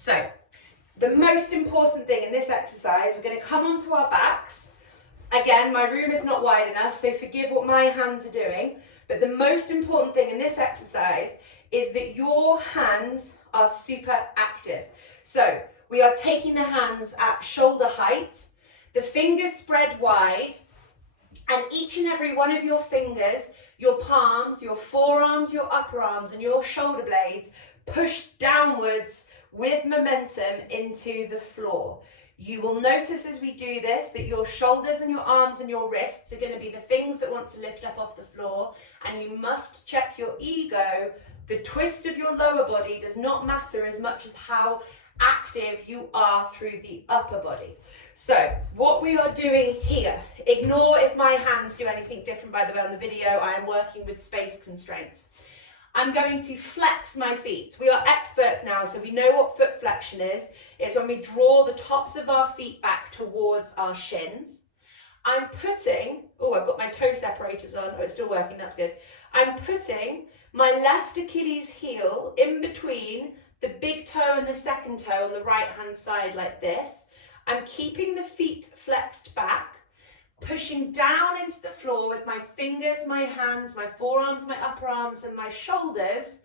So the most important thing in this exercise, we're going to come onto our backs. Again, my room is not wide enough, so forgive what my hands are doing. But the most important thing in this exercise is that your hands are super active. So we are taking the hands at shoulder height, the fingers spread wide, and each and every one of your fingers, your palms, your forearms, your upper arms, and your shoulder blades push downwards with momentum into the floor. You will notice as we do this that your shoulders and your arms and your wrists are going to be the things that want to lift up off the floor, and you must check your ego. The twist of your lower body does not matter as much as how active you are through the upper body. So what we are doing here, ignore if my hands do anything different, by the way, on the video. I am working with space constraints. I'm going to flex my feet. We are experts now, so we know what foot flexion is. It's when we draw the tops of our feet back towards our shins. I'm putting, oh, I've got my toe separators on. Oh, it's still working, that's good. I'm putting my left Achilles heel in between the big toe and the second toe on the right hand side like this. I'm keeping the feet flexed back, pushing down into the floor with my fingers, my hands, my forearms, my upper arms and my shoulders,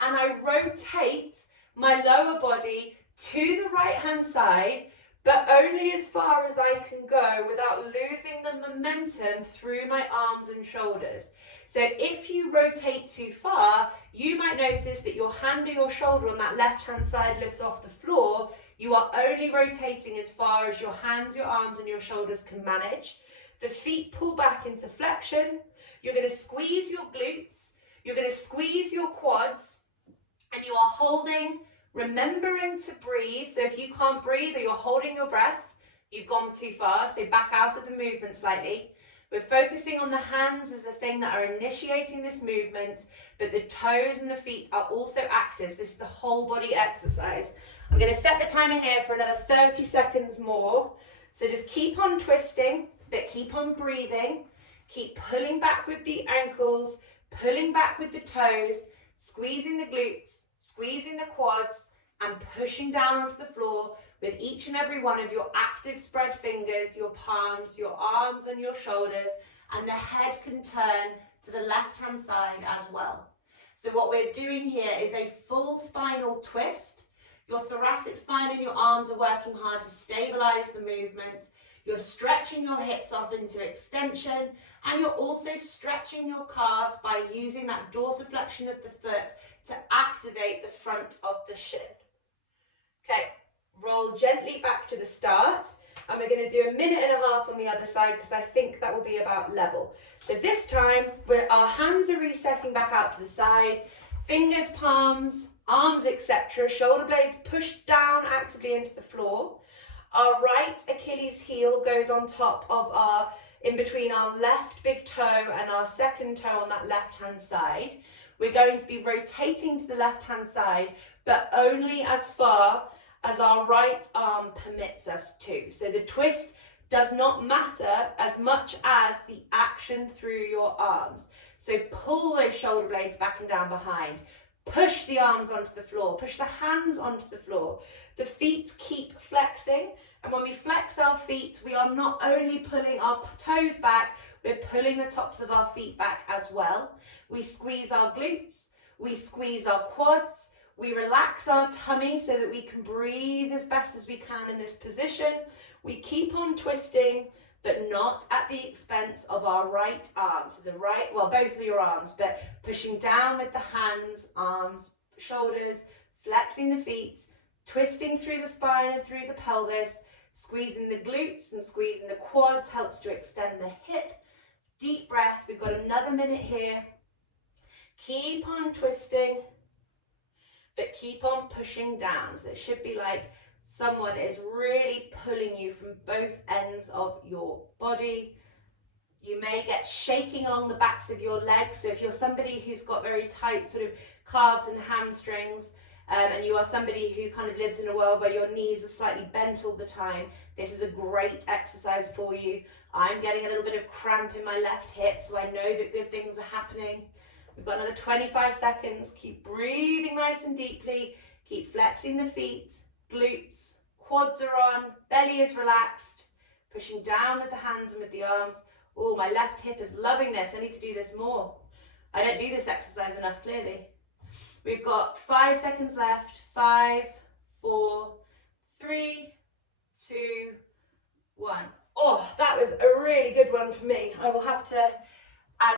and I rotate my lower body to the right hand side, but only as far as I can go without losing the momentum through my arms and shoulders. So if you rotate too far, you might notice that your hand or your shoulder on that left hand side lifts off the floor. You are only rotating as far as your hands, your arms and your shoulders can manage. The feet pull back into flexion. You're going to squeeze your glutes. You're going to squeeze your quads. And you are holding, remembering to breathe. So if you can't breathe or you're holding your breath, you've gone too far. So back out of the movement slightly. We're focusing on the hands as the thing that are initiating this movement, but the toes and the feet are also active. So this is the whole body exercise. I'm going to set the timer here for another 30 seconds more. So just keep on twisting, but keep on breathing. Keep pulling back with the ankles, pulling back with the toes, squeezing the glutes, squeezing the quads, and pushing down onto the floor with each and every one of your active spread fingers, your palms, your arms and your shoulders, and the head can turn to the left-hand side as well. So what we're doing here is a full spinal twist. Your thoracic spine and your arms are working hard to stabilize the movement. You're stretching your hips off into extension, and you're also stretching your calves by using that dorsiflexion of the foot to activate the front of the shin. Okay, roll gently back to the start, and we're going to do a minute and a half on the other side because I think that will be about level. So this time, our hands are resetting back out to the side, fingers, palms, arms, etc. Shoulder blades pushed down actively into the floor. Our right Achilles heel goes on top of in between our left big toe and our second toe on that left-hand side. We're going to be rotating to the left-hand side, but only as far as our right arm permits us to. So the twist does not matter as much as the action through your arms. So pull those shoulder blades back and down behind. Push the arms onto the floor. Push the hands onto the floor. The feet keep flexing. And when we flex our feet, we are not only pulling our toes back, we're pulling the tops of our feet back as well. We squeeze our glutes. We squeeze our quads. We relax our tummy so that we can breathe as best as we can in this position. We keep on twisting, but not at the expense of our right arm. So the right, well, both of your arms, but pushing down with the hands, arms, shoulders, flexing the feet, twisting through the spine and through the pelvis, squeezing the glutes and squeezing the quads helps to extend the hip. Deep breath. We've got another minute here. Keep on twisting, but keep on pushing down. So it should be like someone is really pulling you from both ends of your body. You may get shaking along the backs of your legs. So if you're somebody who's got very tight sort of calves and hamstrings, and you are somebody who kind of lives in a world where your knees are slightly bent all the time, this is a great exercise for you. I'm getting a little bit of cramp in my left hip, so I know that good things are happening. We've got another 25 seconds. Keep breathing nice and deeply. Keep flexing the feet. glutes, quads are on, belly is relaxed, pushing down with the hands and with the arms. Oh, my left hip is loving this. I need to do this more. I don't do this exercise enough, clearly. We've got 5 seconds left. 5, 4, 3, 2, 1. Oh, that was a really good one for me. I will have to